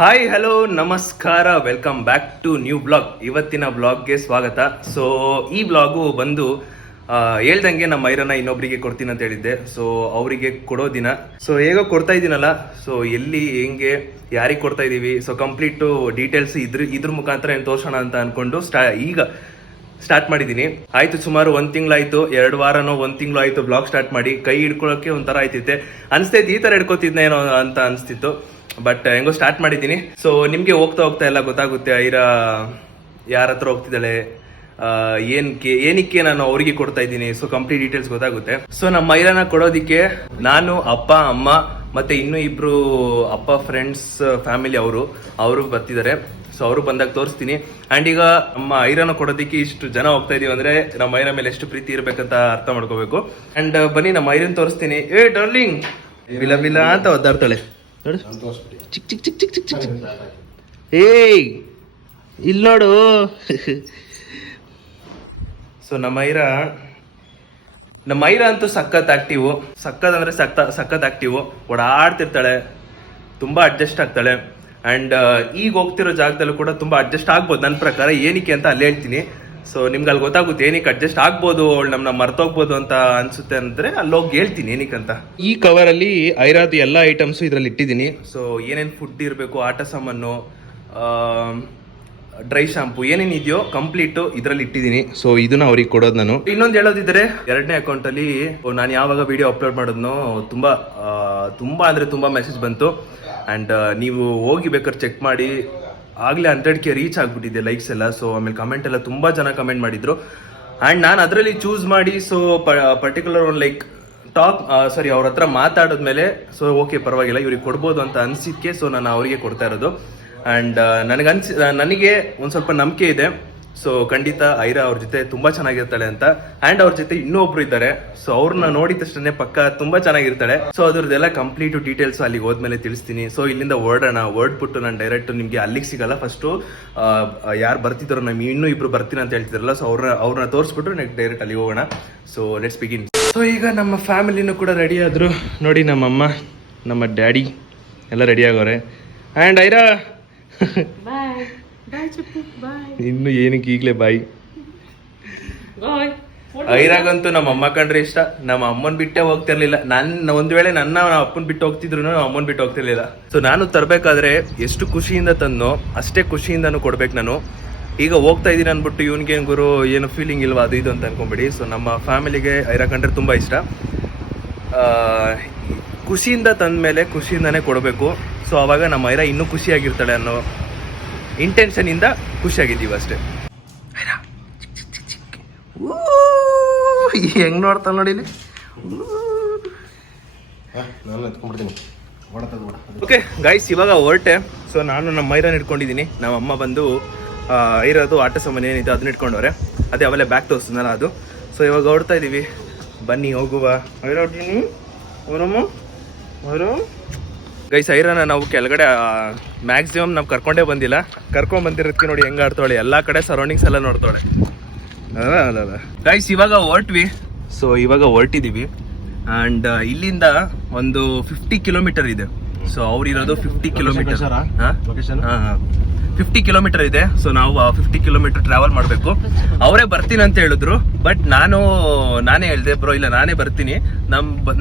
Hi hello ನಮಸ್ಕಾರ, welcome back to new blog. ಇವತ್ತಿನ ಬ್ಲಾಗ್ಗೆ ಸ್ವಾಗತ. ಸೊ ಈ ಬ್ಲಾಗು ಬಂದು ಹೇಳ್ದಂಗೆ ನಮ್ಮ ಐರನ್ನ ಇನ್ನೊಬ್ರಿಗೆ ಕೊಡ್ತೀನಿ ಅಂತ ಹೇಳಿದ್ದೆ. ಸೊ ಅವರಿಗೆ ಕೊಡೋ ದಿನ. ಸೊ ಹೇಗೋ ಕೊಡ್ತಾ ಇದ್ದೀನಲ್ಲ, ಸೊ ಎಲ್ಲಿ ಹೆಂಗೆ ಯಾರಿಗೆ ಕೊಡ್ತಾ ಇದ್ದೀವಿ, ಸೊ ಕಂಪ್ಲೀಟು ಡೀಟೇಲ್ಸ್ ಇದ್ರ ಮುಖಾಂತರ ಏನು ತೋರ್ಸೋಣ ಅಂತ ಅನ್ಕೊಂಡು ಈಗ ಸ್ಟಾರ್ಟ್ ಮಾಡಿದ್ದೀನಿ. ಆಯ್ತು, ಸುಮಾರು 1 ತಿಂಗಳಾಯ್ತು, 2 ವಾರನೋ 1 ತಿಂಗಳು ಆಯ್ತು ಬ್ಲಾಗ್ ಸ್ಟಾರ್ಟ್ ಮಾಡಿ. ಕೈ ಹಿಡ್ಕೊಳ್ಳೋಕೆ ಒಂಥರ ಆಯ್ತೈತೆ, ಅನ್ಸ್ತೈತೆ ಈ ತರ ಹಿಡ್ಕೋತಿದ್ನೇನೋ ಅಂತ ಅನ್ಸ್ತಿತ್ತು. ಬಟ್ ಹೆಂಗೋ ಸ್ಟಾರ್ಟ್ ಮಾಡಿದ್ದೀನಿ. ಸೊ ನಿಮ್ಗೆ ಹೋಗ್ತಾ ಹೋಗ್ತಾ ಎಲ್ಲ ಗೊತ್ತಾಗುತ್ತೆ ಐರಾ ಯಾರ ಹತ್ರ ಹೋಗ್ತಿದ್ದಾಳೆ, ಏನಕ್ಕೆ ನಾನು ಅವ್ರಿಗೆ ಕೊಡ್ತಾ ಇದ್ದೀನಿ. ಸೊ ಕಂಪ್ಲೀಟ್ ಡೀಟೇಲ್ಸ್ ಗೊತ್ತಾಗುತ್ತೆ. ಸೊ ನಮ್ಮ ಐರಾನ ಕೊಡೋದಿಕ್ಕೆ ನಾನು, ಅಪ್ಪ, ಅಮ್ಮ ಮತ್ತೆ ಇನ್ನೂ ಇಬ್ರು ಅಪ್ಪ ಫ್ರೆಂಡ್ಸ್ ಫ್ಯಾಮಿಲಿ ಅವರು ಬರ್ತಿದ್ದಾರೆ. ಸೊ ಅವರು ಬಂದಾಗ ತೋರಿಸ್ತೀನಿ. ಅಂಡ್ ಈಗ ನಮ್ಮ ಐರನ್ನ ಕೊಡೋದಕ್ಕೆ ಇಷ್ಟು ಜನ ಹೋಗ್ತಾ ಇದೀವಿ ಅಂದ್ರೆ ನಮ್ಮ ಐರ ಮೇಲೆ ಎಷ್ಟು ಪ್ರೀತಿ ಇರ್ಬೇಕಂತ ಅರ್ಥ ಮಾಡ್ಕೋಬೇಕು. ಅಂಡ್ ಬನ್ನಿ ನಮ್ಮ ಐರನ್ ತೋರಿಸ್ತೀನಿ. ಏ ಡಾರ್ಲಿಂಗ್, ಬಿಲ ಬಿಲ ಅಂತ ಒದ್ದಾಡ್ತಾಳೆ. ಚಿಕ್ ಚಿಕ್ ಚಿಕ್ ಚಿಕ್ ಚಿಕ್ ಚಿಕ್ ಚಿಕ್. ಏಯ್ ಇಲ್ಲಿ ನೋಡು. ಸೊ ನಮ್ಮ ಐರ ಅಂತೂ ಸಖತ್ ಆಕ್ಟಿವ್. ಸಖತ್ ಆಕ್ಟಿವ್. ಓಡಾಡ್ತಿರ್ತಾಳೆ, ತುಂಬಾ ಅಡ್ಜಸ್ಟ್ ಆಗ್ತಾಳೆ. ಅಂಡ್ ಈಗ ಹೋಗ್ತಿರೋ ಜಾಗದಲ್ಲೂ ಕೂಡ ತುಂಬಾ ಅಡ್ಜಸ್ಟ್ ಆಗ್ಬೋದು ನನ್ನ ಪ್ರಕಾರ. ಏನಕ್ಕೆ ಅಂತ ಅಲ್ಲಿ ಹೇಳ್ತೀನಿ. ಸೊ ನಿಮ್ಗೆ ಅಲ್ಲಿ ಗೊತ್ತಾಗುತ್ತೆ ಏನಕ್ಕೆ ಅಡ್ಜಸ್ಟ್ ಆಗ್ಬೋದು, ಅವಳು ನಮ್ಮನ್ನ ಮರ್ತೋಗ್ಬೋದು ಅಂತ ಅನ್ಸುತ್ತೆ ಅಂದ್ರೆ ಅಲ್ಲಿ ಹೋಗಿ ಹೇಳ್ತೀನಿ ಏನಕ್ಕಂತ. ಈ ಕವರ್ ಅಲ್ಲಿ ಐರಾದ ಎಲ್ಲ ಐಟಮ್ಸ್ ಇದ್ರಲ್ಲಿ ಇಟ್ಟಿದ್ದೀನಿ. ಸೊ ಏನೇನು ಫುಡ್ ಇರಬೇಕು, ಆಟ ಸಾಮಾನು, ಡ್ರೈ ಶಾಂಪು, ಏನೇನು ಇದೆಯೋ ಕಂಪ್ಲೀಟ್ ಇದ್ರಲ್ಲಿ ಇಟ್ಟಿದ್ದೀನಿ. ಸೊ ಇದನ್ನ ಅವ್ರಿಗೆ ಕೊಡೋದು ನಾನು. ಇನ್ನೊಂದು ಹೇಳೋದಿದ್ರೆ, 2ನೇ ಅಕೌಂಟ್ ಅಲ್ಲಿ ನಾನು ಯಾವಾಗ ವಿಡಿಯೋ ಅಪ್ಲೋಡ್ ಮಾಡೋದ್ನೋ ತುಂಬಾ ಅಂದ್ರೆ ತುಂಬಾ ಮೆಸೇಜ್ ಬಂತು. ಅಂಡ್ ನೀವು ಹೋಗಿ ಬೇಕಾದ್ರೆ ಚೆಕ್ ಮಾಡಿ. ಆಗ್ಲೇ 100K ರೀಚ್ ಆಗ್ಬಿಟ್ಟಿದೆ ಲೈಕ್ಸ್ ಎಲ್ಲ. ಸೊ ಆಮೇಲೆ ಕಮೆಂಟ್ ಎಲ್ಲ ತುಂಬಾ ಜನ ಕಮೆಂಟ್ ಮಾಡಿದ್ರು. ಅಂಡ್ ನಾನು ಅದರಲ್ಲಿ ಚೂಸ್ ಮಾಡಿ, ಸೊ ಪರ್ಟಿಕ್ಯುಲರ್ ಒಂದು ಲೈಕ್ ಅವ್ರ ಹತ್ರ ಮಾತಾಡಿದ್ಮೇಲೆ ಸೊ ಓಕೆ ಪರವಾಗಿಲ್ಲ ಇವ್ರಿಗೆ ಕೊಡ್ಬೋದು ಅಂತ ಅನ್ಸಿದ್ಕೆ ಸೊ ನಾನು ಅವರಿಗೆ ಕೊಡ್ತಾ ಇರೋದು. ಅಂಡ್ ನನಗೆ ಒಂದ್ ಸ್ವಲ್ಪ ನಂಬಿಕೆ ಇದೆ. ಸೊ ಖಂಡಿತ ಐರಾ ಅವ್ರ ಜೊತೆ ತುಂಬಾ ಚೆನ್ನಾಗಿರ್ತಾಳೆ ಅಂತ. ಅಂಡ್ ಅವ್ರ ಜೊತೆ ಇನ್ನೂ ಒಬ್ರು ಇದ್ದಾರೆ. ಸೊ ಅವ್ರನ್ನ ನೋಡಿದ ತಕ್ಷಣ ಪಕ್ಕ ತುಂಬಾ ಚೆನ್ನಾಗಿರ್ತಾಳೆ. ಸೊ ಅದ್ರದ್ದೆಲ್ಲ ಕಂಪ್ಲೀಟ್ ಡೀಟೇಲ್ಸ್ ಅಲ್ಲಿಗೆ ಹೋದ್ಮೇಲೆ ತಿಳಿಸ್ತೀನಿ. ಸೊ ಇಲ್ಲಿಂದ ಹೊರಡ್ಬಿಟ್ಟು ನಾನು ಡೈರೆಕ್ಟ್ ನಿಮ್ಗೆ ಅಲ್ಲಿಗೆ ಸಿಗಲ್ಲ. ಫಸ್ಟು ಯಾರು ಬರ್ತಿದ್ರು, ನಮ್ಗೆ ಇನ್ನೂ ಇಬ್ರು ಬರ್ತೀನಿ ಅಂತ ಹೇಳ್ತಿದ್ರಲ್ಲ, ಸೊ ಅವ್ರನ್ನ ತೋರಿಸ್ಬಿಟ್ಟು ನೆಕ್ಸ್ಟ್ ಡೈರೆಕ್ಟ್ ಅಲ್ಲಿ ಹೋಗೋಣ. So let's begin. ಸೊ ಈಗ ನಮ್ಮ ಫ್ಯಾಮಿಲಿನೂ ಕೂಡ ರೆಡಿ ಆದ್ರು ನೋಡಿ. ನಮ್ಮಮ್ಮ, ನಮ್ಮ ಡ್ಯಾಡಿ ಎಲ್ಲ ರೆಡಿ ಆಗೋರೆ. ಅಂಡ್ ಐರಾ ಇನ್ನು ಏನಕ್ಕೆ ಈಗಲೇ ಬಾಯಿ. ಐರಾಗಂತೂ ನಮ್ಮ ಅಮ್ಮ ಕಂಡ್ರೆ ಇಷ್ಟ. ನಮ್ಮ ಅಮ್ಮನ್ ಬಿಟ್ಟೆ ಹೋಗ್ತಿರ್ಲಿಲ್ಲ. ಒಂದ್ ವೇಳೆ ನನ್ನ ಅಪ್ಪನ್ ಬಿಟ್ಟು ಹೋಗ್ತಿದ್ರು ನಮ್ಮ ಅಮ್ಮನ್ ಬಿಟ್ಟು ಹೋಗ್ತಿರ್ಲಿಲ್ಲ. ಸೊ ನಾನು ತರ್ಬೇಕಾದ್ರೆ ಎಷ್ಟು ಖುಷಿಯಿಂದ ತಂದು ಅಷ್ಟೇ ಖುಷಿಯಿಂದನೂ ಕೊಡ್ಬೇಕು ನಾನು. ಈಗ ಹೋಗ್ತಾ ಇದೀನಿ ಅನ್ಬಿಟ್ಟು ಇವನ್ಗೆ ಗುರು ಏನು ಫೀಲಿಂಗ್ ಇಲ್ವಾ ಅದು ಇದು ಅಂತ ಅನ್ಕೊಂಬಿಡಿ. ಸೊ ನಮ್ಮ ಫ್ಯಾಮಿಲಿಗೆ ಐರಾ ಕಂಡ್ರೆ ತುಂಬಾ ಇಷ್ಟ. ಖುಷಿಯಿಂದ ತಂದ್ಮೇಲೆ ಖುಷಿಯಿಂದಾನೇ ಕೊಡಬೇಕು. ಸೊ ಅವಾಗ ನಮ್ಮ ಐರಾ ಇನ್ನೂ ಖುಷಿಯಾಗಿರ್ತಾಳೆ ಅನ್ನೋ ಇಂಟೆನ್ಷನ್ ಇಂದ ಖುಷಿಯಾಗಿದ್ದೀವಿ ಅಷ್ಟೇ. ಹೆಂಗ್ ನೋಡ್ತಾ ನೋಡಿ. ಓಕೆ ಗೈಸ್, ಇವಾಗ ಹೊರಟೆ. ಸೊ ನಾನು ನಮ್ಮ ಐರನ್ ಇಟ್ಕೊಂಡಿದ್ದೀನಿ. ನಮ್ಮ ಅಮ್ಮ ಬಂದು ಐರದು ಆಟ ಸಾಮಾನು ಏನಿದೆ ಅದನ್ನ ಇಟ್ಕೊಂಡವ್ರೆ. ಅದೇ ಅವೆಲ್ಲ ಬ್ಯಾಗ್ ತೋರಿಸಿದ್ನಲ್ಲ ಅದು. ಸೊ ಇವಾಗ ಹೊರಡ್ತಾ ಇದೀವಿ. ಬನ್ನಿ ಹೋಗುವ. ಐರಾಡ್ತೀನಿ ಅವರು ಗೈಸ್. ಐರನ್ನ ನಾವು ಕೆಳಗಡೆ ಮ್ಯಾಕ್ಸಿಮಮ್ ನಾವು ಕರ್ಕೊಂಡೇ ಬಂದಿಲ್ಲ. ಕರ್ಕೊಂಡ್ ಬಂದಿರೋದಕ್ಕೆ ನೋಡಿ ಹೆಂಗ್ ಆಡ್ತಾಳೆ. ಎಲ್ಲಾ ಕಡೆ ಸರೌಂಡಿಂಗ್ಸ್ ಎಲ್ಲ ನೋಡ್ತಾಳೆ. ಗೈಸ್ ಇವಾಗ ಹೊರಟ್ವಿ. ಸೊ ಇವಾಗ ಹೊರಟಿದೀವಿ. ಅಂಡ್ ಇಲ್ಲಿಂದ ಒಂದು 50 ಕಿಲೋಮೀಟರ್ ಇದೆ. ಸೊ ಅವ್ರಿರೋದು 50 ಕಿಲೋಮೀಟರ್ 50 ಕಿಲೋಮೀಟರ್ ಇದೆ. ಸೊ ನಾವು 50 ಕಿಲೋಮೀಟರ್ ಟ್ರಾವೆಲ್ ಮಾಡಬೇಕು. ಅವರೇ ಬರ್ತೀನಿ ಅಂತ ಹೇಳಿದ್ರು. ಬಟ್ ನಾನೇ ಹೇಳ್ದೆ, ಬ್ರೋ ಇಲ್ಲ ನಾನೇ ಬರ್ತೀನಿ,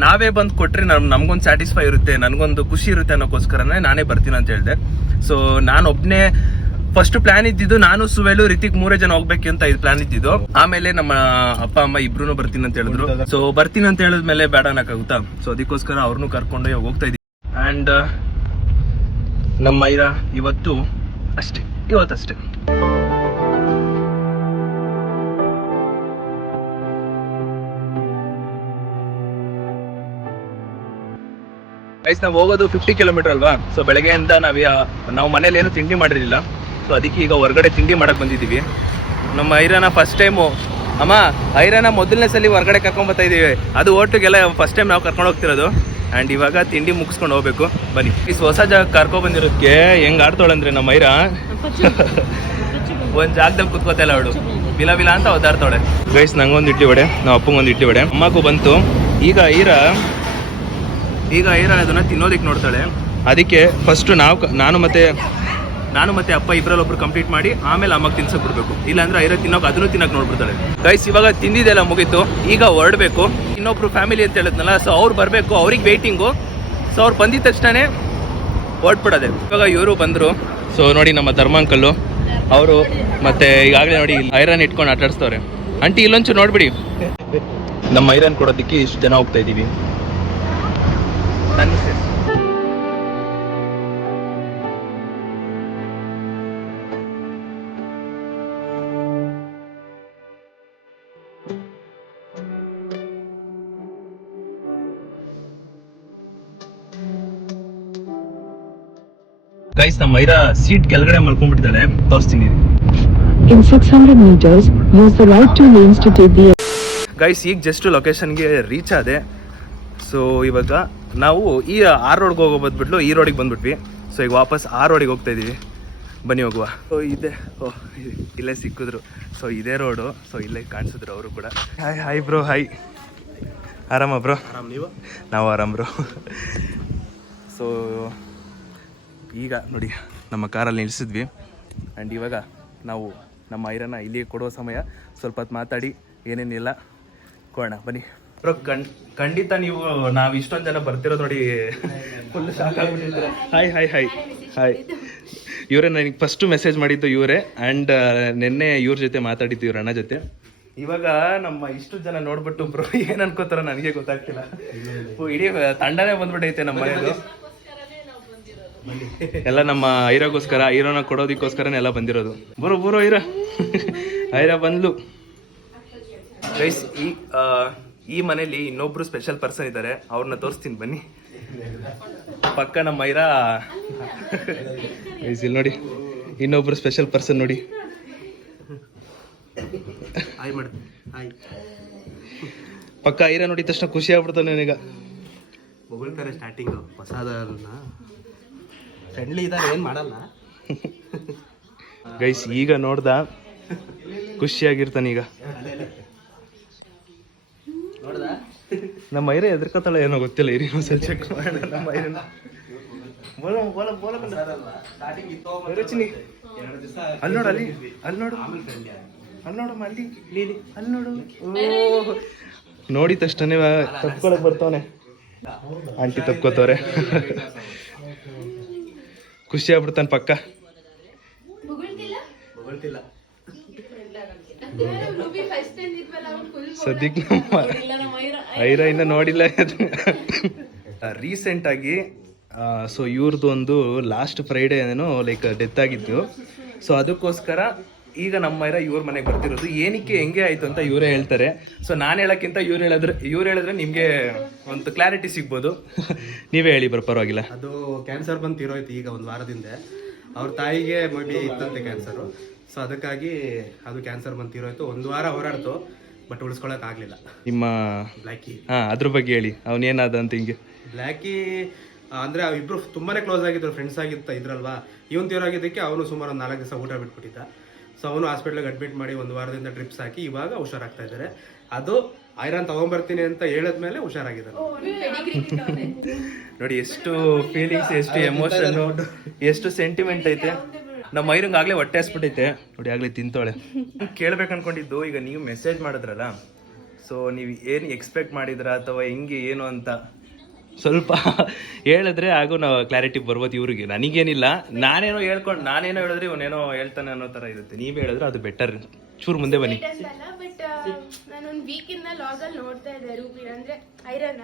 ನಾವೇ ಬಂದು ಕೊಟ್ರೆ ನಮ್ಗೊಂದು ಸ್ಯಾಟಿಸ್ಫೈ ಇರುತ್ತೆ, ನನ್ಗೊಂದು ಖುಷಿ ಇರುತ್ತೆ ಅನ್ನೋಕ್ಕೋಸ್ಕರನೇ ನಾನೇ ಬರ್ತೀನಿ ಅಂತ ಹೇಳಿದೆ. ಸೊ ನಾನು ಒಬ್ನೇ ಫಸ್ಟ್ ಪ್ಲಾನ್ ಇದ್ದಿದ್ದು, ನಾನು ಸುವೇಲು ರಿತಿಕ್ 3 ಜನ ಹೋಗ್ಬೇಕು ಅಂತ ಇದು ಪ್ಲಾನ್ ಇದ್ದಿದ್ದು. ಆಮೇಲೆ ನಮ್ಮ ಅಪ್ಪ ಅಮ್ಮ ಇಬ್ರು ಬರ್ತೀನಿ ಅಂತ ಹೇಳಿದ್ರು. ಸೊ ಬರ್ತೀನಿ ಅಂತ ಹೇಳಿದ್ಮೇಲೆ ಬೇಡ ಅನ್ನಕ್ಕಾಗುತ್ತಾ. ಸೊ ಅದಕ್ಕೋಸ್ಕರ ಅವ್ರನ್ನೂ ಕರ್ಕೊಂಡು ಹೋಗ್ತಾ ಇದೀವಿ. ಅಂಡ್ ನಮ್ಮ ಐರಾ ಇವತ್ತಷ್ಟೇ. ಗೈಸ್ ನಾವು ಹೋಗೋದು 50 ಕಿಲೋಮೀಟರ್ ಅಲ್ವಾ. ಸೊ ಬೆಳಗ್ಗೆಯಿಂದ ನಾವು ಮನೇಲಿ ಏನು ತಿಂಡಿ ಮಾಡಿರಲಿಲ್ಲ. ಸೊ ಅದಕ್ಕೆ ಈಗ ಹೊರಗಡೆ ತಿಂಡಿ ಮಾಡಕ್ ಬಂದಿದ್ದೀವಿ. ನಮ್ಮ ಐರಾನ ಫಸ್ಟ್ ಟೈಮು, ಅಮ್ಮ ಐರಾನ ಮೊದಲನೇ ಸಲ ಹೊರಗಡೆ ಕರ್ಕೊಂಡ್ ಬರ್ತಾ ಇದೀವಿ. ಅದು ಓಟಿಗೆಲ್ಲ ಫಸ್ಟ್ ಟೈಮ್ ನಾವು ಕರ್ಕೊಂಡು ಹೋಗ್ತಿರೋದು. ಅಂಡ್ ಇವಾಗ ತಿಂಡಿ ಮುಗಿಸ್ಕೊಂಡು ಹೋಗ್ಬೇಕು. ಬನ್ನಿ. ಹೊಸ ಜಾಗ ಕರ್ಕೊಂಡ್ ಬಂದಿರೋದಕ್ಕೆ ಹೆಂಗ್ ಆಡ್ತಾಳಂದ್ರೆ ನಮ್ಮ ಐರಾ ಒಂದ್ ಜಾಗದಲ್ಲಿ ಕುತ್ಕೋತಾ ಇಲ್ಲ ಅವಳು. ಬಿಲ ಬಿಲ ಅಂತ ಒದ್ದಾಡ್ತಾಳೆ. ಗೈಸ್ ನಂಗೊಂದು ಇಡ್ಲಿ ವಡೆ, ನಮ್ಮ ಅಪ್ಪಂಗೊಂದು ಇಡ್ಲಿ ವಡೆ, ಅಮ್ಮಗೂ ಬಂತು. ಈಗ ಐರಾ ಅದನ್ನ ತಿನ್ನೋದಕ್ಕೆ ನೋಡ್ತಾಳೆ. ಅದಕ್ಕೆ ಫಸ್ಟು ನಾನು ಮತ್ತೆ ಅಪ್ಪ ಇಬ್ಬರಲ್ಲೊಬ್ರು ಕಂಪ್ಲೀಟ್ ಮಾಡಿ ಆಮೇಲೆ ಅಮ್ಮಗೆ ತಿನ್ಸಕ್ ಬಿಡ್ಬೇಕು. ಇಲ್ಲಾಂದ್ರೆ ಐರ ತಿನ್ನೋಕೆ ಅದನ್ನು ತಿನ್ನಕ್ಕೆ ನೋಡ್ಬಿಡ್ತಾಳೆ. ಗೈಸ್ ಇವಾಗ ತಿಂದಿದ್ದೆಲ್ಲ ಮುಗೀತು, ಈಗ ಹೊರಡಬೇಕು. ಇನ್ನೊಬ್ರು ಫ್ಯಾಮಿಲಿ ಅಂತ ಹೇಳಿದ್ನಲ್ಲ, ಸೊ ಅವ್ರು ಬರಬೇಕು, ಅವ್ರಿಗೆ ವೆಯ್ಟಿಂಗು. ಸೊ ಅವ್ರು ಬಂದಿದ ತಕ್ಷಣ ಹೊರಟ್ಬಿಡೋದೆ. ಇವಾಗ ಇವರು ಬಂದರು. ಸೊ ನೋಡಿ ನಮ್ಮ ಧರ್ಮಾಂಕಲ್ಲು ಅವರು ಮತ್ತೆ ಈಗಾಗಲೇ ನೋಡಿ ಐರನ್ ಇಟ್ಕೊಂಡು ಆಟಾಡಿಸ್ತವ್ರೆ. ಆಂಟಿ ಇಲ್ಲೊಂಚು ನೋಡ್ಬಿಡಿ, ನಮ್ಮ ಐರನ್ ಕೊಡೋದಕ್ಕೆ ಇಷ್ಟು ಜನ ಹೋಗ್ತಾ ಇದ್ದೀವಿ. ಗೈಸ್ ನಮ್ಮ ಐರಾ ಸೀಟ್ ಕೆಳಗಡೆ ಮಲ್ಕೊಂಡ್ಬಿಟ್ಟಿದ್ದಾಳೆ, ತೋರಿಸ್ತೀನಿ. In 600 meters, use the right two lanes to take the. Guys ಈಗ ಜಸ್ಟ್ ಲೊಕೇಶನ್ಗೆ ರೀಚ್ ಆದೆ. ಸೊ ಇವಾಗ ನಾವು ಈ ಆರ್ ರೋಡ್ಗೆ ಹೋಗೋ ಬಂದ್ಬಿಟ್ಲು ಈ ರೋಡಿಗೆ ಬಂದ್ಬಿಟ್ವಿ. ಸೊ ಈಗ ವಾಪಸ್ ಆ ರೋಡಿಗೆ ಹೋಗ್ತಾ ಇದ್ದೀವಿ, ಬನ್ನಿ ಹೋಗುವ. ಸೊ ಇದೆ, ಇಲ್ಲೇ ಸಿಕ್ಕಿದ್ರು. ಸೊ ಇದೇ ರೋಡು. ಸೊ ಇಲ್ಲೇ ಕಾಣಿಸಿದ್ರು ಅವರು ಕೂಡ. Hi bro, hi. ಆರಾಮ ಬ್ರೋ? ಆರಾಮ್, ನೀವು? ನಾವು ಆರಾಮ್ ಬ್ರೋ. ಸೊ ಈಗ ನೋಡಿ ನಮ್ಮ ಕಾರಲ್ಲಿ ನಿಲ್ಲಿಸಿದ್ವಿ. ಆ್ಯಂಡ್ ಇವಾಗ ನಾವು ನಮ್ಮ ಐರನ್ನ ಇಲ್ಲಿಗೆ ಕೊಡುವ ಸಮಯ. ಸ್ವಲ್ಪ ಹೊತ್ತು ಮಾತಾಡಿ ಏನೇನಿಲ್ಲ ಕೊಡೋಣ, ಬನ್ನಿ ಬ್ರೋ. ಖಂಡಿತ ನಾವು ಇಷ್ಟೊಂದು ಜನ ಬರ್ತಿರೋದು ನೋಡಿ ಫುಲ್ ಶಾಕ್ ಆಗ್ಬಿಟ್ಟಿರ್ತಾರೆ. ಹಾಯ್. ಇವರೇ ನನಗೆ ಫಸ್ಟು ಮೆಸೇಜ್ ಮಾಡಿದ್ದು ಇವರೇ. ಆ್ಯಂಡ್ ನಿನ್ನೆ ಇವ್ರ ಜೊತೆ ಮಾತಾಡಿದ್ದು ಇವ್ರ ಅಣ್ಣ ಜೊತೆ. ಇವಾಗ ನಮ್ಮ ಇಷ್ಟು ಜನ ನೋಡ್ಬಿಟ್ಟು ಬ್ರೋ ಏನು ಅನ್ಕೋತಾರ ನನಗೆ ಗೊತ್ತಾಗ್ತಿಲ್ಲ. ಇಡೀ ತಂಡನೇ ಬಂದ್ಬಿಟ್ಟೈತೆ ನಮ್ಮ ಮನೆಯದು. ಎಲ್ಲ ನಮ್ಮ ಐರಾಗೋಸ್ಕರ, ಹೀರೋನ ಕೊಡೋದಕ್ಕೋಸ್ಕರನೇ ಎಲ್ಲ ಬಂದಿರೋದು. ಬರೋ ಹೀರೋ ಐರಾ ಬಂದ್ಲು. ಗೈಸ್ ಈ ಮನೇಲಿ ಇನ್ನೊಬ್ರು ಸ್ಪೆಷಲ್ ಪರ್ಸನ್ ಇದ್ದಾರೆ, ಅವ್ರನ್ನ ತೋರಿಸ್ತೀನಿ ಬನ್ನಿ. ಪಕ್ಕ ನಮ್ಮ ಐರಾ. ಗೈಸ್ ಇಲ್ಲಿ ನೋಡಿ ಇನ್ನೊಬ್ರು ಸ್ಪೆಷಲ್ ಪರ್ಸನ್ ನೋಡಿ. ಪಕ್ಕ ಐರಾ ನೋಡಿದ ತಕ್ಷಣ ಖುಷಿ ಆಗ್ಬಿಡ್ತಾನೆ ನನಗ. ಹೊಗಳ್ತಾರೆ ಸ್ಟಾರ್ಟಿಂಗು ಹೊಸದನ್ನ. ಫ್ರೆಂಡ್ಲಿ ಇದ್ದಾರೆ, ಏನು ಮಾಡಲ್ಲ. ಗೈಸ್ ಈಗ ನೋಡ್ದ ಖುಷಿಯಾಗಿರ್ತಾನೆ ಈಗ. ನಮ್ಮ ಐರ ಎದ್ರಕತ್ತಾಳೆ ಏನೋ ಗೊತ್ತಿಲ್ಲ. ಇರಿ ಒಂದ್ಸಲ ಚೆಕ್ ಮಾಡೋಣ ನಮ್ಮ ಐರನ್ನ. ಅಲ್ಲಿ ನೋಡು. ನೋಡಿದ ತಕ್ಷಣ ತಪ್ಕೊಳಕ್ ಬರ್ತಾವನೆ. ಆಂಟಿ ತಪ್ಕೋತವ್ರೆ. ಖುಷಿ ಆಗ್ಬಿಡ್ತಾನೆ ಪಕ್ಕ. ಸದ್ಯಕ್ಕೆ ಐರಾ ಇನ್ನ ನೋಡಿಲ್ಲ. ರೀಸೆಂಟ್ ಆಗಿ ಸೊ ಇವ್ರದ್ದು ಒಂದು ಲಾಸ್ಟ್ ಫ್ರೈಡೇ ಏನೋ ಲೈಕ್ ಡೆತ್ ಆಗಿತ್ತು. ಸೊ ಅದಕ್ಕೋಸ್ಕರ ಈಗ ನಮ್ಮ ಐರಾ ಇವ್ರ ಮನೆಗೆ ಬರ್ತಿರೋದು. ಏನಕ್ಕೆ ಹೆಂಗೆ ಆಯ್ತು ಅಂತ ಇವರೇ ಹೇಳ್ತಾರೆ. ಸೊ ನಾನು ಹೇಳೋಕ್ಕಿಂತ ಇವ್ರು ಹೇಳಿದ್ರೆ ನಿಮಗೆ ಒಂದು ಕ್ಲಾರಿಟಿ ಸಿಗ್ಬೋದು. ನೀವೇ ಹೇಳಿ ಬರೋ, ಪರವಾಗಿಲ್ಲ. ಅದು ಕ್ಯಾನ್ಸರ್ ಬಂದು ತೀರೋಯ್ತು ಈಗ ಒಂದು ವಾರದಿಂದ. ಅವ್ರ ತಾಯಿಗೆ ಮೇ ಬಿ ಇತ್ತಂತೆ ಕ್ಯಾನ್ಸರು. ಸೊ ಅದಕ್ಕಾಗಿ ಅದು ಕ್ಯಾನ್ಸರ್ ಬಂದು ತೀರೋಯ್ತು. ಒಂದು ವಾರ ಹೋರಾಡ್ತು, ಬಟ್ ಉಳಿಸ್ಕೊಳಕ್ ಆಗ್ಲಿಲ್ಲ. ನಿಮ್ಮ ಬ್ಲ್ಯಾಕಿ, ಅದ್ರ ಬಗ್ಗೆ ಹೇಳಿ. ಅವನೇನಾದ ಅಂತ ಹಿಂಗೆ. ಬ್ಲ್ಯಾಕಿ ಅಂದ್ರೆ ಇಬ್ರು ತುಂಬಾನೇ ಕ್ಲೋಸ್ ಆಗಿದ್ರು, ಫ್ರೆಂಡ್ಸ್ ಇದ್ರಲ್ವಾ. ಇವನ್ ತೀರೋಗಿದ್ದಕ್ಕೆ ಅವನು ಸುಮಾರು ಒಂದು 4 ದಿವಸ ಊಟ ಬಿಟ್ಬಿಟ್ಟಿದ್ದ. ಸೊ ಅವನು ಹಾಸ್ಪಿಟ್ಲಿಗೆ ಅಡ್ಮಿಟ್ ಮಾಡಿ ಒಂದು ವಾರದಿಂದ ಡ್ರಿಪ್ಸ್ ಹಾಕಿ ಇವಾಗ ಹುಷಾರಾಗ್ತಾ ಇದ್ದಾರೆ. ಅದು ಐರನ್ ತಗೊಂಡ್ಬರ್ತೀನಿ ಅಂತ ಹೇಳಿದ್ಮೇಲೆ ಹುಷಾರಾಗಿದ್ದಾರೆ. ನೋಡಿ ಎಷ್ಟು ಫೀಲಿಂಗ್ಸ್, ಎಷ್ಟು ಎಮೋಷನ್, ಎಷ್ಟು ಸೆಂಟಿಮೆಂಟ್ ಐತೆ. ನಮ್ಮ ಐರಂಗ್ ಆಗ್ಲೇ ಹೊಟ್ಟೆ ಹಸ್ಬಿಟ್ಟೈತೆ ನೋಡಿ, ಆಗ್ಲೇ ತಿಂತೋಳೆ. ಕೇಳ್ಬೇಕು ಅನ್ಕೊಂಡಿದ್ದು, ಈಗ ನೀವು ಮೆಸೇಜ್ ಮಾಡಿದ್ರಲ್ಲ, ಸೊ ನೀವು ಏನು ಎಕ್ಸ್ಪೆಕ್ಟ್ ಮಾಡಿದ್ರ ಅಥವಾ ಹೆಂಗೆ ಏನು ಅಂತ ಸ್ವಲ್ಪ ಹೇಳಿದ್ರೆ ಹಾಗೂ ನಾವು ಕ್ಲಾರಿಟಿ ಬರ್ಬೋದು ಇವ್ರಿಗೆ. ನನಗೇನಿಲ್ಲ, ನಾನೇನೋ ಹೇಳಿದ್ರೆ ಇವನೇನೋ ಹೇಳ್ತಾನೆ ಅನ್ನೋ ಥರ ಇರುತ್ತೆ. ನೀವು ಹೇಳಿದ್ರೆ ಅದು ಬೆಟರ್. ಚೂರು ಮುಂದೆ ಬನ್ನಿ. ಬಟ್ ನಾನೊಂದು ವೀಕಿಂದ ಲಾಗಲ್ಲಿ ನೋಡ್ತಾ ಇದ್ದೆ ರೂಬಿ ಅಂದ್ರೆ ಐರನ್ನ.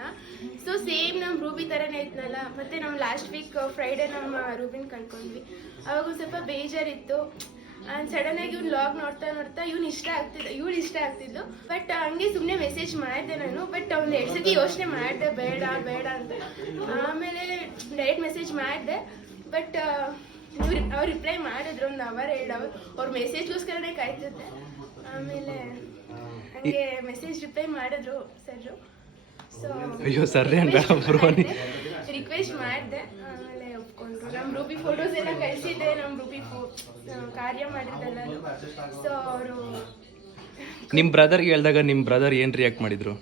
ಸೊ ಸೇಮ್ ನಮ್ಮ ರೂಬಿ ಥರನೇ ಇದ್ನಲ್ಲ. ಮತ್ತೆ ನಾವು ಲಾಸ್ಟ್ ವೀಕ್ ಫ್ರೈಡೇ ನಮ್ಮ ರೂಬಿನ್ ಕಳ್ಕೊಂಡ್ವಿ. ಅವಾಗ ಒಂದು ಸ್ವಲ್ಪ ಬೇಜಾರಿತ್ತು. ಸಡನ್ ಆಗಿ ಇವ್ನು ಲಾಗ್ ನೋಡ್ತಾ ಇವ್ಳು ಇಷ್ಟ ಆಗ್ತಿದ್ದು. ಬಟ್ ಹಂಗೆ ಸುಮ್ಮನೆ ಮೆಸೇಜ್ ಮಾಡಿದೆ ನಾನು. ಬಟ್ ಒಂದು 2 ಸತಿ ಯೋಚನೆ ಮಾಡಿದೆ ಬೇಡ ಅಂತ. ಆಮೇಲೆ ಡೈರೆಕ್ಟ್ ಮೆಸೇಜ್ ಮಾಡಿದೆ. ಬಟ್ ಅವ್ರು ರಿಪ್ಲೈ ಮಾಡಿದ್ರು 1 ಅವರ್ 2 ಅವರ್. ಅವ್ರ ಮೆಸೇಜ್ಗೋಸ್ಕರನೇ ಕಾಯ್ತಿದ್ದೆ. ಆಮೇಲೆ ಹಂಗೆ ಮೆಸೇಜ್ ರಿಪ್ಲೈ ಮಾಡಿದ್ರು ಸರ್. ಸೊ ಅಯ್ಯೋ ಸರ್ರಿ ರಿಕ್ವೆಸ್ಟ್ ಮಾಡಿದೆ. ಆಮೇಲೆ ಒಪ್ಕೊಂಡ್ರು. ನಮ್ಮ ರೂಬಿ ಫೋಟೋಸ್ ಎಲ್ಲ ಕಳಿಸಿದ್ದೆ, ನಮ್ಮ ರೂಬಿ ಕಾರ್ಯ ಮಾಡಿದ್ದೆಲ್ಲ. ಸೊ ಅವರು ನಿಮ್ಮ ಬ್ರದರ್ಗೆ ಹೇಳಿದಾಗ ನಿಮ್ಮ ಬ್ರದರ್ ಏನು ರಿಯಾಕ್ಟ್ ಮಾಡಿದ್ರು?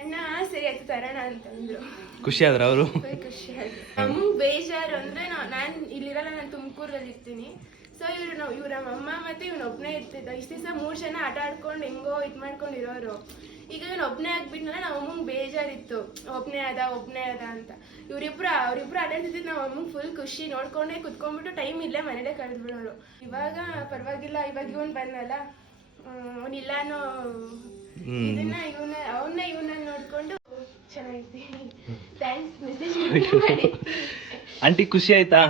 ಅಣ್ಣ ಸರಿ ಆಯ್ತು ತರೋಣ ಅಂತಂದ್ರು. ಖುಷಿ ಆದ್ರ ಅವರು? ಖುಷಿ ಆಯ್ತು. ನಮ್ಗೆ ಬೇಜಾರು ಅಂದ್ರೆ ನಾನು ಇಲ್ಲಿರಲ್ಲ, ನಾನು ತುಮಕೂರಲ್ಲಿ ಇರ್ತೀನಿ. ಸೊ ಇವ್ರ ಅಮ್ಮ ಮತ್ತೆ ಒಬ್ಬನೇ ಇರ್ತಿದ್ದ. ಇಷ್ಟು ದಿವಸ 3 ಜನ ಆಟ ಆಡ್ಕೊಂಡು ಹೆಂಗೋ ಇದು ಮಾಡ್ಕೊಂಡಿರೋರು. ಈಗ ಒಬ್ಬನೇ ಆಗ್ಬಿಟ್ನಲ್ಲ, ನಮ್ಮ ಅಮ್ಮಂಗೆ ಬೇಜಾರಿತ್ತು, ಒಬ್ಬನೇ ಅದ ಅಂತ. ಅವ್ರಿಬ್ರು ಆಟ ಆಡ್ತಿದ್ದು ನಮ್ಮ ಅಮ್ಮಂಗೆ ಫುಲ್ ಖುಷಿ. ನೋಡ್ಕೊಂಡೇ ಕುತ್ಕೊಂಡ್ಬಿಟ್ಟು ಟೈಮ್ ಇಲ್ಲೇ ಮನೇಲೆ ಕಳೆದ್ಬಿಡೋರು. ಇವಾಗ ಪರವಾಗಿಲ್ಲ, ಇವಾಗ ಇವನ್ ಬಂದಲ್ಲ, ಅವನಿಲ್ಲ ಅನ್ನೋ ಇದನ್ನ ಇವನ್ನ ನೋಡ್ಕೊಂಡು ಚೆನ್ನಾಗಿತ್ತು. ಥ್ಯಾಂಕ್ಸ್ ಮೆಸೇಜ್ ಮಾಡಿ. ಆಂಟಿ ಖುಷಿ ಆಯ್ತಾ?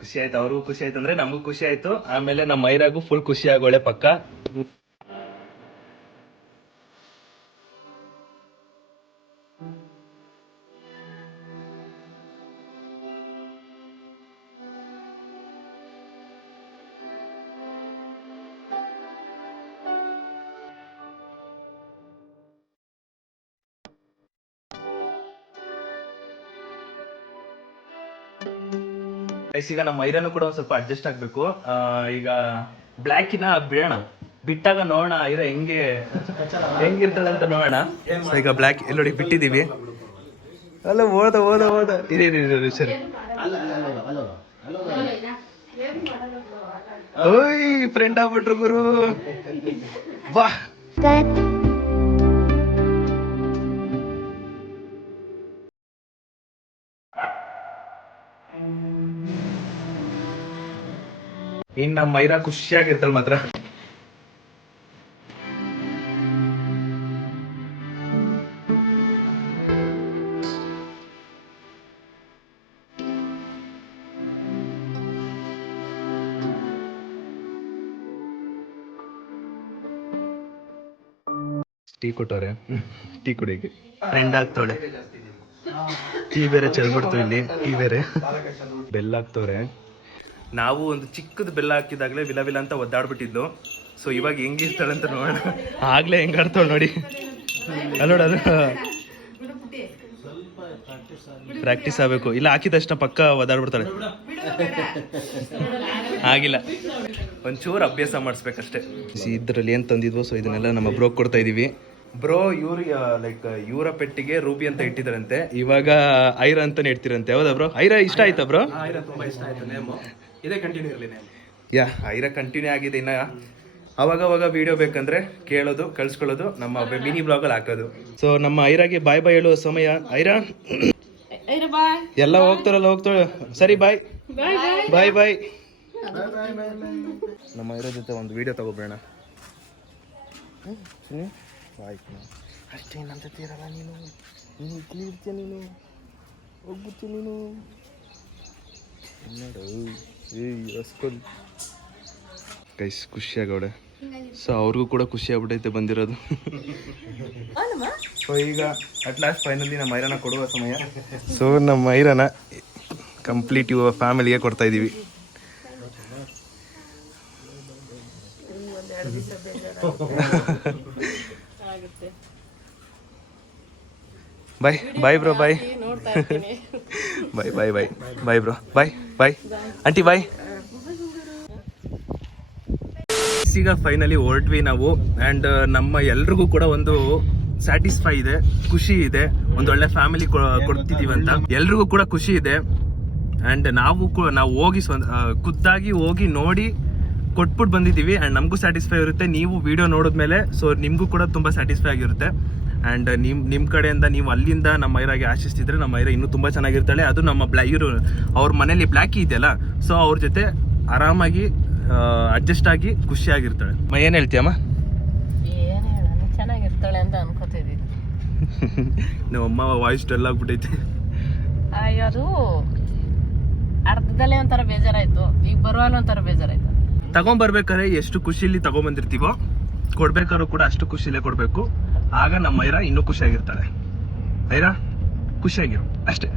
ಖುಷಿ ಆಯ್ತು, ಅವ್ರಿಗೂ ಖುಷಿ ಆಯ್ತು ಅಂದ್ರೆ ನಮಗೂ ಖುಷಿ ಆಯ್ತು. ಆಮೇಲೆ ನಮ್ಮ ಮೈರಾಗೂ ಫುಲ್ ಖುಷಿ ಆಗೋಳೆ ಪಕ್ಕ. ಈಗ ನಮ್ಮ ಐರನ್ ಕೂಡ ಒಂದ್ ಸ್ವಲ್ಪ ಅಡ್ಜಸ್ಟ್ ಆಗ್ಬೇಕು. ಈಗ ಬ್ಲ್ಯಾಕಿನ ಬಿಡೋಣ, ಬಿಟ್ಟಾಗ ನೋಡೋಣ ಐರ ಹೆಂಗಿರ್ತಾಳೆ ಅಂತ ನೋಡೋಣ. ಈಗ ಬ್ಲ್ಯಾಕ್ ಎಲ್ಲೋಡಿ ಬಿಟ್ಟಿದೀವಿ. ಅಲ್ಲ ಓದ ಇರಿ ಸರಿ. ಓಯ್ ಫ್ರೆಂಡ್ ಆಗ್ಬಿಟ್ರು ಗುರು, ಬಾ. ಇನ್ ನಮ್ಮ ಮೈರಾ ಖುಷಿಯಾಗಿರ್ತಲ್ ಮಾತ್ರ. ಟೀ ಕೊಟ್ಟವ್ರೆ, ಟೀ ಕುಡಿಯಕ್ಕೆ ಫ್ರೆಂಡ್ ಆಗ್ತವಳೆ. ಟೀ ಬೇರೆ ಚೆಲ್ಬಿಡ್ತು ಇಲ್ಲಿ, ಟೀ ಬೇರೆ ಬೆಲ್ಲ ಹಾಕ್ತವ್ರೆ. ನಾವು ಒಂದು ಚಿಕ್ಕದು ಬೆಲ್ಲ ಹಾಕಿದಾಗಲೇ ವಿಲ ಅಂತ ಒದ್ದಾಡ್ಬಿಟ್ಟಿದ್ಲು. ಸೊ ಇವಾಗ ಹೆಂಗಿರ್ತಾಳೆ ಅಂತ ನೋಡೋಣ. ಆಗ್ಲೇ ಹೆಂಗಾಡ್ತಾಳೆ ನೋಡಿ, ಅಲ್ಲೋಡ ಅದು ಪ್ರಾಕ್ಟೀಸ್ ಆಗಬೇಕು. ಇಲ್ಲ ಹಾಕಿದಷ್ಟ ಪಕ್ಕ ಒದ್ದಾಡ್ಬಿಡ್ತಾಳೆ. ಆಗಿಲ್ಲ, ಒಂಚೂರು ಅಭ್ಯಾಸ ಮಾಡಿಸ್ಬೇಕಷ್ಟೇ. ಇದ್ರಲ್ಲಿ ಏನು ತಂದಿದ್ವು, ಸೊ ಇದನ್ನೆಲ್ಲ ನಮ್ಮ ಬ್ರೋಗ್ ಕೊಡ್ತಾ ಇದೀವಿ. ಬ್ರೋ ಇವರ ಪೆಟ್ಟಿಗೆ ರೂಬಿ ಅಂತ ಇಟ್ಟಿದಾರಂತೆ, ಇವಾಗ ಐರ ಅಂತಾನೆ ಇಡ್ತಿರಂತೆ. ಹೌದಾ ಬ್ರೋ? ಐರ ಇಷ್ಟ ಆಯ್ತಾ ಬ್ರೋ? ತುಂಬಾ ಇಷ್ಟ ಆಯ್ತು ನೇಮು. ಇದೇ ಕಂಟಿನ್ಯೂ ಇರಲಿ ನೇಮ್. ಐರ ಕಂಟಿನ್ಯೂ ಆಗಿದೆ. ಇನ್ನ ಅವಾಗ ವಿಡಿಯೋ ಬೇಕಂದ್ರೆ ಕೇಳೋದು, ಕಳ್ಸ್ಕೊಳ್ಳೋದು, ನಮ್ಮ ಮಿನಿ ಬ್ಲಾಗಲ್ಲಿ ಹಾಕೋದು. ಸೊ ನಮ್ಮ ಐರಾಗೆ ಬಾಯ್ ಹೇಳುವ ಸಮಯ. ಐರಾ ಎಲ್ಲ ಹೋಗ್ತಾಳೆ. ಸರಿ ಬಾಯ್. ನಮ್ಮ ಐರಾ ಜೊತೆ ಒಂದು ವಿಡಿಯೋ ತಗೋಬೇಡ. ಅಷ್ಟೇ ನಮ್ಮ ಜೊತೆ ಇರಲ್ಲ ನೀನು ಇರ್ತೀಯ, ನೀನು ಹೋಗ್ಬಿಡ್ತೀಯ ನೀನು. ಗೈಸ್ ಖುಷಿಯಾಗವಳೆ. ಸೊ ಅವ್ರಿಗೂ ಕೂಡ ಖುಷಿ ಆಗ್ಬಿಟ್ಟೈತೆ ಬಂದಿರೋದು. ಸೊ ಈಗ ಅಟ್ ಲಾಸ್ಟ್ ಫೈನಲಿ ನಮ್ಮ ಐರನ ಕೊಡುವ ಸಮಯ. ಸೊ ನಮ್ಮ ಐರನ ಕಂಪ್ಲೀಟ್ ಇವ ಫ್ಯಾಮಿಲಿಗೆ ಕೊಡ್ತಾ ಇದೀವಿ. Bye bro, bye bro, bye aunty, bye. ಈಗ ಫೈನಲಿ ಹೊರಟ್ವಿ ನಾವು. ಆ್ಯಂಡ್ ನಮ್ಮ ಎಲ್ರಿಗೂ ಕೂಡ ಒಂದು ಸ್ಯಾಟಿಸ್ಫೈ ಇದೆ, ಖುಷಿ ಇದೆ, ಒಂದೊಳ್ಳೆ ಫ್ಯಾಮಿಲಿ ಕೊಡ್ತಿದೀವಿ ಅಂತ ಎಲ್ರಿಗೂ ಕೂಡ ಖುಷಿ ಇದೆ. ಆ್ಯಂಡ್ ನಾವು ಹೋಗಿ ಖುದ್ದಾಗಿ ಹೋಗಿ ನೋಡಿ ಕೊಟ್ಬಿಟ್ಟು ಬಂದಿದ್ದೀವಿ. ಆ್ಯಂಡ್ ನಮಗೂ ಸ್ಯಾಟಿಸ್ಫೈ ಇರುತ್ತೆ. ನೀವು ವಿಡಿಯೋ ನೋಡಿದ್ಮೇಲೆ ಸೊ ನಿಮಗೂ ಕೂಡ ತುಂಬ ಸ್ಯಾಟಿಸ್ಫೈ ಆಗಿರುತ್ತೆ. ಆ್ಯಂಡ್ ನಿಮ್ಮ ಕಡೆಯಿಂದ ನೀವು ಅಲ್ಲಿಂದ ನಮ್ಮ ಐರಾಗೆ ಆಶಿಸ್ತಿದ್ರೆ ನಮ್ಮ ಐರಾ ಇನ್ನೂ ತುಂಬ ಚೆನ್ನಾಗಿರ್ತಾಳೆ. ಅದು ನಮ್ಮ ಇವರು ಅವ್ರ ಮನೇಲಿ ಬ್ಲ್ಯಾಕಿ ಇದೆಯಲ್ಲ, ಸೊ ಅವ್ರ ಜೊತೆ ಆರಾಮಾಗಿ ಅಡ್ಜಸ್ಟ್ ಆಗಿ ಖುಷಿಯಾಗಿರ್ತಾಳೆ. ಏನು ಹೇಳ್ತೀಯಮ್ಮ? ಚೆನ್ನಾಗಿರ್ತಾಳೆ ಅಂತ ಅನ್ಕೋತಿದ್ದೀನಿ. ನಮ್ಮ ಅಮ್ಮ ವಾಯ್ಸ್ ಡಲ್ ಆಗ್ಬಿಟ್ಟೈತೆ. ಅದು ಅರ್ಧದಲ್ಲೇ ಒಂಥರ ಬೇಜಾರಾಯ್ತು, ಈಗ ಬರುವಾಗ ಒಂಥರ ಬೇಜಾರಾಯ್ತು. ತಗೊಂಡ್ಬರ್ಬೇಕಾದ್ರೆ ಎಷ್ಟು ಖುಷಿಲಿ ತಗೊಂಡ್ಬಂದಿರ್ತೀವೋ ಕೊಡ್ಬೇಕಾದ್ರೂ ಕೂಡ ಅಷ್ಟು ಖುಷಿಲೇ ಕೊಡ್ಬೇಕು. ಆಗ ನಮ್ಮ ಐರಾ ಇನ್ನೂ ಖುಷಿಯಾಗಿರ್ತಾಳೆ. ಐರಾ ಖುಷಿಯಾಗಿರು ಅಷ್ಟೇ.